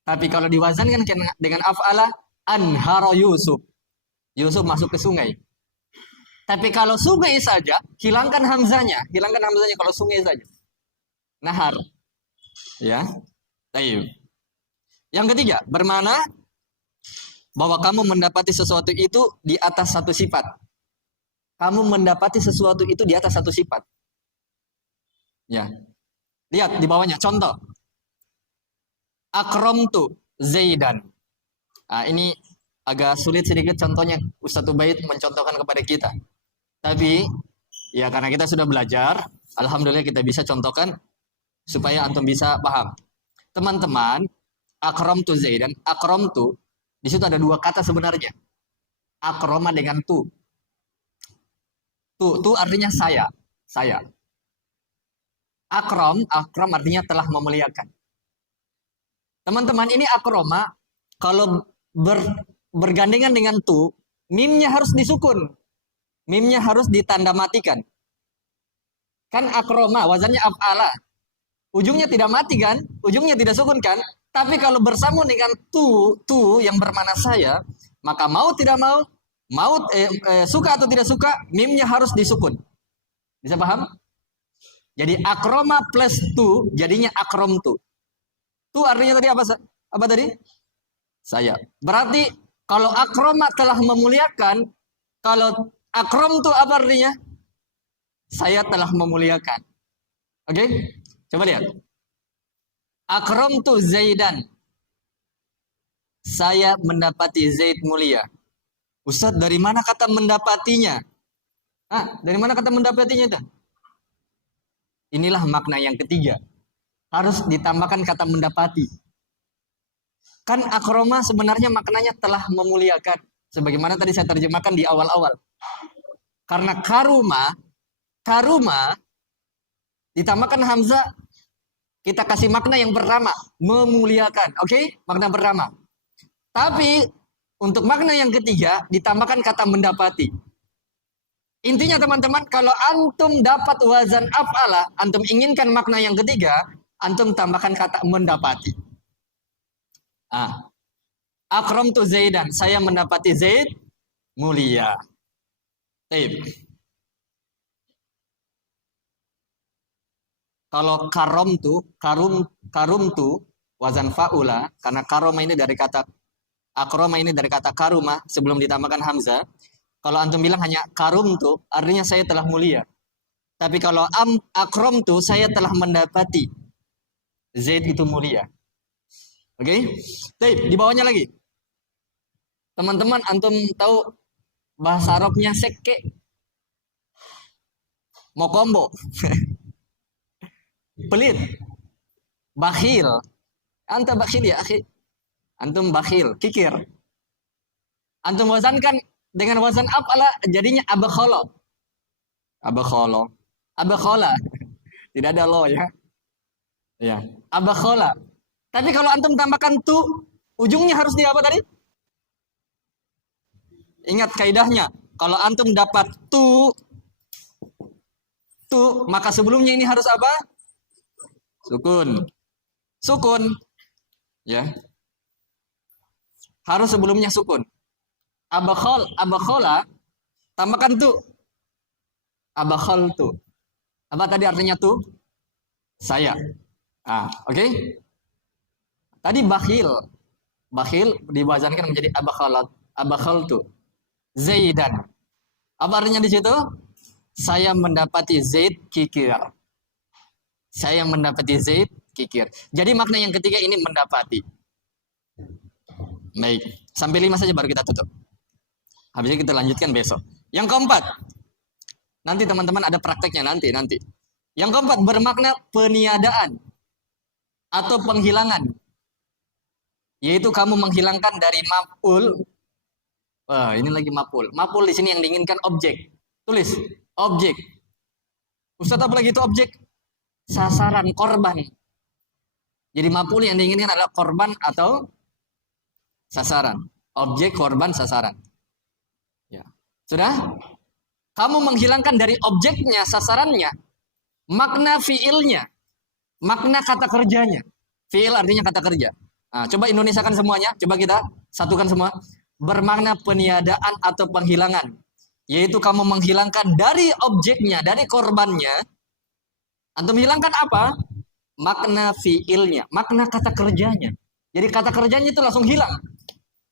Tapi kalau diwazankan dengan af'ala, anharo Yusuf. Yusuf masuk ke sungai. Tapi kalau sungai saja, hilangkan hamzanya. Hilangkan hamzanya kalau sungai saja. Nahar. Ya. Baik. Yang ketiga, bermana bahwa kamu mendapati sesuatu itu di atas satu sifat. Kamu mendapati sesuatu itu di atas satu sifat. Ya. Lihat di bawahnya contoh. Akramtu Zaidan. Nah, ini agak sulit sedikit contohnya Ustadz Ubaid mencontohkan kepada kita. Tapi ya karena kita sudah belajar, alhamdulillah kita bisa contohkan supaya antum bisa paham. Teman-teman, akramtu Zaidan, akramtu di situ ada dua kata sebenarnya. Akroma dengan tu. Tu artinya saya. Saya. Akram artinya telah memuliakan. Teman-teman, ini akroma kalau bergandengan dengan tu, mimnya harus disukun. Mimnya harus ditanda matikan. Kan akroma, wazannya af'ala. Ujungnya tidak mati kan? Ujungnya tidak sukun kan? Tapi kalau bersambung dengan tu yang bermakna saya, maka mau tidak mau, suka atau tidak suka, mimnya harus disukun. Bisa paham? Jadi akroma plus tu jadinya akrom tu. Tu artinya tadi apa? Apa tadi? Saya. Berarti kalau akroma telah memuliakan, kalau akrom tu apa artinya? Saya telah memuliakan. Oke? Coba lihat. Akrom tu Zaidan. Saya mendapati Zaid mulia. Ustadz, dari mana kata mendapatinya? Dari mana kata mendapatinya itu? Inilah makna yang ketiga. Harus ditambahkan kata mendapati. Kan akroma sebenarnya maknanya telah memuliakan. Sebagaimana tadi saya terjemahkan di awal-awal. Karena karuma, ditambahkan hamzah, kita kasih makna yang pertama, memuliakan. Oke? Makna pertama. Tapi untuk makna yang ketiga, ditambahkan kata mendapati. Intinya teman-teman, kalau antum dapat wazan af'ala, antum inginkan makna yang ketiga, antum tambahkan kata mendapati. Akramtu Zaidan, saya mendapati Zaid mulia. Taib. Kalau karumtu wazan fa'ula, karena karoma ini dari kata akroma ini dari kata karuma sebelum ditambahkan hamzah. Kalau antum bilang hanya karumtu, artinya saya telah mulia. Tapi kalau akramtu, saya telah mendapati Zaid itu mulia. Oke. Baik, di bawahnya lagi. Teman-teman, antum tahu bahasa Arabnya sekke? Mokombo. Pelit. Bakhil. Anta bakhil ya, akhi. Antum bakhil, kikir. Antum wazankan dengan wazan af'ala jadinya abakhala. Abakhala. Abakhala. Tidak ada lo ya. Ya, abakhala. Tapi kalau antum tambahkan tu, ujungnya harus di apa tadi? Ingat kaidahnya. Kalau antum dapat tu, maka sebelumnya ini harus apa? Sukun. Sukun. Ya. Harus sebelumnya sukun. Abakhala, tambahkan tu. Abakhal tu. Apa tadi artinya tu? Saya. Oke. Okay? Tadi bakhil. Bakhil diwazankan menjadi abakhalat. Abakhal tu. Zaidan. Apa artinya di situ? Saya mendapati Zaid kikir. Saya mendapati Zaid kikir. Jadi makna yang ketiga ini mendapati. Baik. Sampai 5 saja baru kita tutup. Habisnya kita lanjutkan besok. Yang keempat. Nanti teman-teman ada prakteknya nanti. Yang keempat bermakna peniadaan atau penghilangan. Yaitu kamu menghilangkan dari maf'ul. Wah, ini lagi maf'ul. Maf'ul di sini yang diinginkan objek. Tulis objek. Ustaz apa lagi itu objek? Sasaran, korban. Jadi maf'ul yang diinginkan adalah korban atau sasaran. Objek, korban, sasaran. Ya. Sudah? Kamu menghilangkan dari objeknya, sasarannya, makna fiilnya, makna kata kerjanya. Fiil artinya kata kerja. Coba Indonesiakan semuanya, coba kita satukan semua. Bermakna peniadaan atau penghilangan. Yaitu kamu menghilangkan dari objeknya, dari korbannya. Antum hilangkan apa? Makna fiilnya, makna kata kerjanya. Jadi kata kerjanya itu langsung hilang.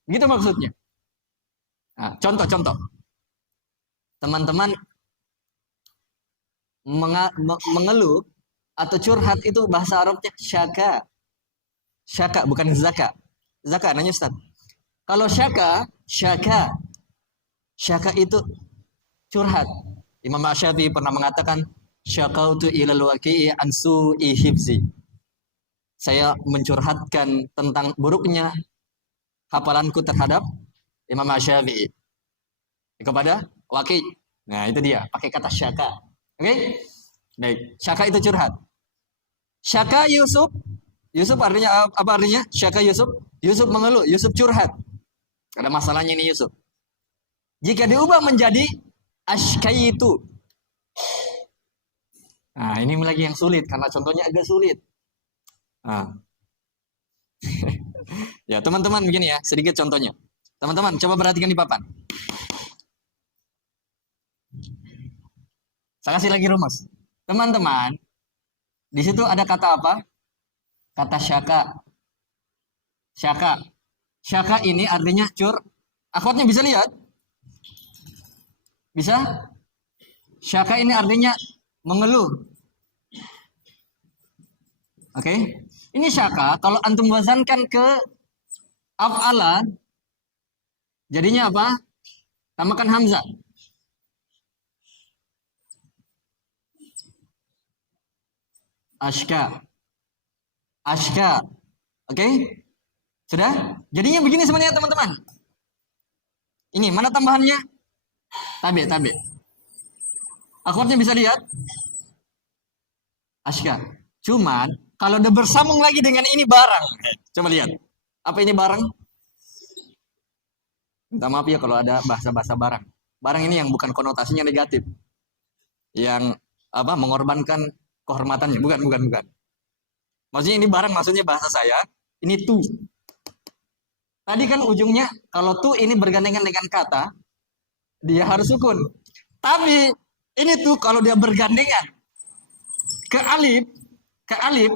Gitu maksudnya. Contoh. Teman-teman mengeluh atau curhat itu bahasa Arabnya syaka. Syaka bukan zaka. Zaka nanya Ustaz. Kalau syaka itu curhat. Imam Asy-Syafi'i pernah mengatakan syakautu ilal waqi'i an su'i hifzi. Saya mencurhatkan tentang buruknya hafalanku terhadap Imam Asy-Syafi'i kepada Waqi. Nah, itu dia, pakai kata syaka. Oke? Baik, syaka itu curhat. Syaka Yusuf artinya apa artinya? Syaka Yusuf mengeluh, Yusuf curhat. Ada masalahnya ini Yusuf. Jika diubah menjadi ashkaitu. Ini lagi yang sulit karena contohnya agak sulit. Ya, teman-teman begini ya, sedikit contohnya. Teman-teman coba perhatikan di papan. Saya kasih lagi rumus. Teman-teman, di situ ada kata apa? Kata syaka. Syaka. Syaka ini artinya akhwatnya bisa lihat? Bisa? Syaka ini artinya mengeluh. Oke? Ini syaka, kalau antum wazankan ke af'ala, jadinya apa? Tambahkan hamzah. Ashka. Oke? Sudah? Jadinya begini sebenarnya teman-teman. Ini mana tambahannya? Tabe. Akhwatnya bisa lihat? Ashka. Cuman kalau udah bersambung lagi dengan ini barang. Coba lihat. Apa ini barang? Minta maaf ya kalau ada bahasa-bahasa barang. Barang ini yang bukan konotasinya negatif. Yang mengorbankan kehormatannya. Bukan. Maksudnya ini barang, maksudnya bahasa saya. Ini tu. Tadi kan ujungnya, kalau tu ini bergandengan dengan kata, dia harus sukun. Tapi, ini tuh kalau dia bergandengan ke alif,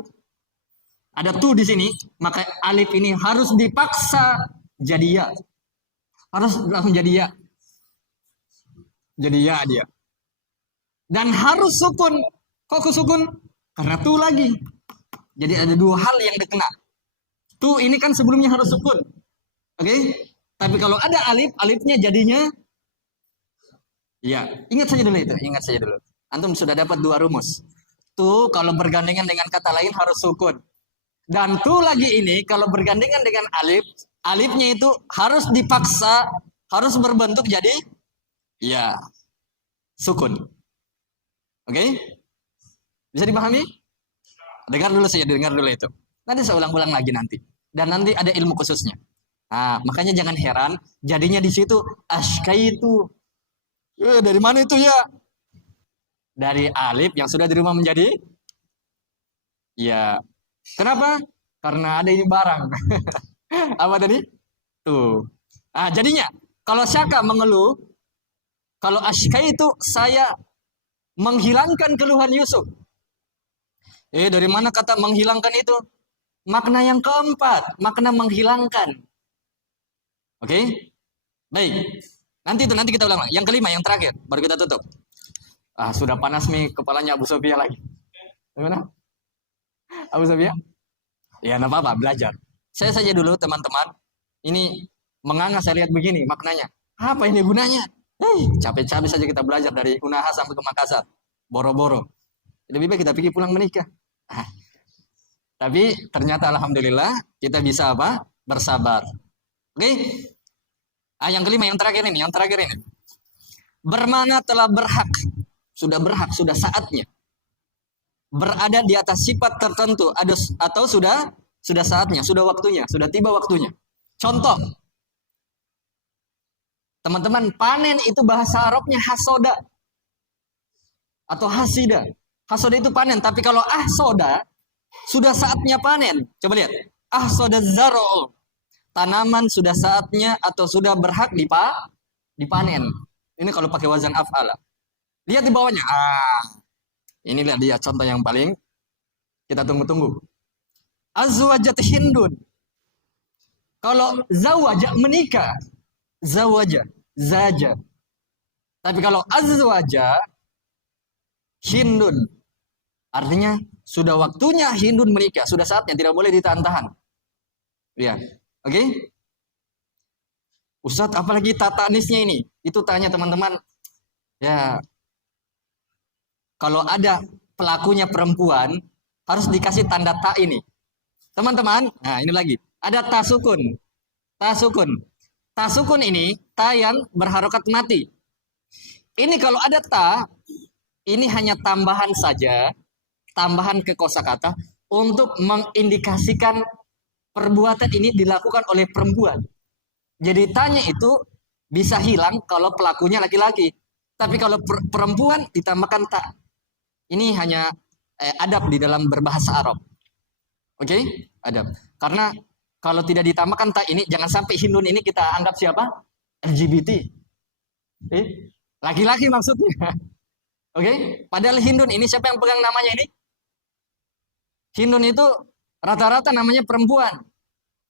ada tu di sini, maka alif ini harus dipaksa jadi ya. Harus langsung jadi ya. Jadi ya dia. Dan harus sukun. Kok sukun? Karena tu lagi. Jadi ada dua hal yang dikena. Tu ini kan sebelumnya harus sukun. Oke? Tapi kalau ada alif, alifnya jadinya ya, ingat saja dulu itu, ingat saja dulu. Antum sudah dapat dua rumus. Tu kalau bergandengan dengan kata lain harus sukun. Dan tu lagi ini kalau bergandengan dengan alif, alifnya itu harus dipaksa, harus berbentuk jadi ya sukun. Oke? Bisa dipahami? Dengar dulu saya, dengar dulu itu. Nanti saya ulang-ulang lagi nanti. Dan nanti ada ilmu khususnya. Nah, makanya jangan heran, jadinya di situ askaitu. Dari mana itu ya? Dari alif yang sudah dirubah menjadi ya. Kenapa? Karena ada ini barang. Apa tadi? Tuh. Ah, jadinya kalau Syaka mengeluh, kalau askaitu saya menghilangkan keluhan Yusuf. Dari mana kata menghilangkan itu? Makna yang keempat, makna menghilangkan. Oke? Baik. Nanti kita ulang. Yang kelima, yang terakhir, baru kita tutup. Sudah panas nih kepalanya Abu Sofia lagi. Gimana? Abu Sofia? Ya, enggak apa-apa, belajar. Saya saja dulu, teman-teman. Ini menganga saya lihat begini maknanya. Apa ini gunanya? Capek-capek saja kita belajar dari Unaha sampai ke Makassar. Boro-boro. Lebih baik kita pergi pulang menikah. Tapi ternyata alhamdulillah kita bisa apa? Bersabar. Oke? Yang kelima, yang terakhir ini. Bermana telah berhak, sudah saatnya. Berada di atas sifat tertentu, atau sudah saatnya, sudah waktunya, sudah tiba waktunya. Contoh, teman-teman, panen itu bahasa Arabnya hasoda atau hasida. Hasoda itu panen, tapi kalau ahsoda sudah saatnya panen. Coba lihat, ahsoda zaro, tanaman sudah saatnya atau sudah berhak dipanen. Ini kalau pakai wazan af'ala. Lihat di bawahnya. Inilah dia contoh yang paling kita tunggu-tunggu. Azwajat hindun. Kalau zawaja menikah, zawaja, zaja. Tapi kalau azwaja hindun, artinya sudah waktunya hindun menikah, sudah saatnya, tidak boleh ditahan-tahan. Ya, oke? Ustadz, apalagi tata anisnya ini? Itu tanya teman-teman. Ya, kalau ada pelakunya perempuan, harus dikasih tanda ta ini. Teman-teman, nah ini lagi. Ada tasukun. Tasukun. Tasukun ini, ta yang berharokat mati. Ini kalau ada ta, ini hanya tambahan saja, tambahan ke kosakata untuk mengindikasikan perbuatan ini dilakukan oleh perempuan. Jadi tanya itu bisa hilang kalau pelakunya laki-laki. Tapi kalau perempuan ditambahkan ta. Ini hanya adab di dalam berbahasa Arab. Oke? Adab. Karena kalau tidak ditambahkan ta ini, jangan sampai hindun ini kita anggap siapa? LGBT. Laki-laki maksudnya. Oke? Padahal hindun ini siapa yang pegang namanya ini? Hindun itu rata-rata namanya perempuan.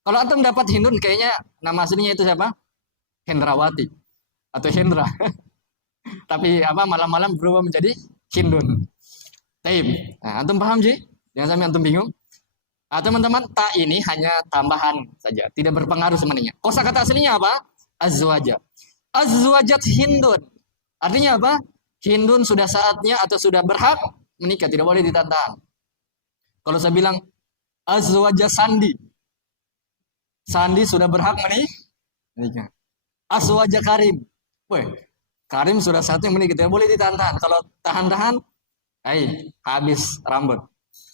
Kalau antum dapat hindun, kayaknya nama aslinya itu siapa? Hendrawati atau Hendra. Tapi malam-malam berubah menjadi hindun. Taib. Nah, antum paham sih? Jangan sampai antum bingung. Teman-teman, ta ini hanya tambahan saja, tidak berpengaruh sebenarnya. Kosakata aslinya apa? Azwaja. Azwajat hindun. Artinya apa? Hindun sudah saatnya atau sudah berhak menikah, tidak boleh ditantang. Kalau saya bilang azwaja Sandi. Sandi sudah berhak menikah. Azwaja Karim. Karim sudah saatnya menikah, tidak boleh ditantang. Kalau tahan-tahan, habis rambut.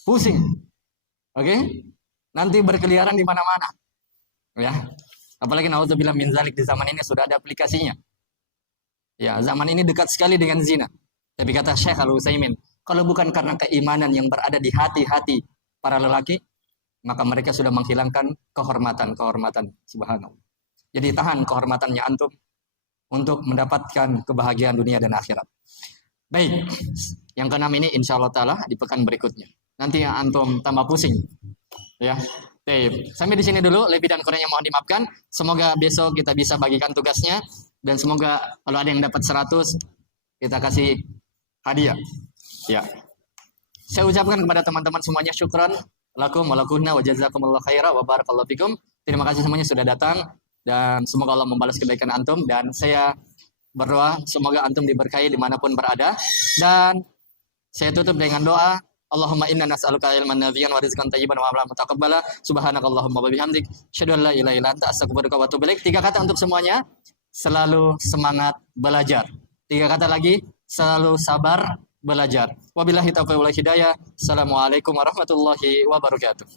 Pusing. Oke? Nanti berkeliaran di mana-mana. Ya. Apalagi naudzubillah min zalik, di zaman ini sudah ada aplikasinya. Ya, zaman ini dekat sekali dengan zina. Tapi kata Syekh Al-Utsaimin, kalau bukan karena keimanan yang berada di hati-hati para lelaki, maka mereka sudah menghilangkan kehormatan. Subhanallah. Jadi tahan kehormatannya antum untuk mendapatkan kebahagiaan dunia dan akhirat. Baik, yang keenam ini insya Allah ta'ala di pekan berikutnya. Nanti yang antum tambah pusing. Ya, baik. Sampai di sini dulu, lebih dan kurangnya mohon dimaafkan. Semoga besok kita bisa bagikan tugasnya. Dan semoga kalau ada yang dapat 100, kita kasih hadiah. Ya. Saya ucapkan kepada teman-teman semuanya syukran lakum wa lakunna wa jazakumullahu khaira wa barakallahu fikum. Terima kasih semuanya sudah datang dan semoga Allah membalas kebaikan antum, dan saya berdoa semoga antum diberkahi dimanapun berada. Dan saya tutup dengan doa, Allahumma inna nas'aluka ilman nafi'an wa rizqan thayyiban wa amalan mutaqabbala. Subhanakallahumma wa bihamdik, asyhadu an la ilaha illa anta, astaghfiruka wa atubu ilaik. 3 kata untuk semuanya. Selalu semangat belajar. 3 kata lagi, selalu sabar belajar. Wabillahi taufiq wal hidayah. Assalamualaikum warahmatullahi wabarakatuh.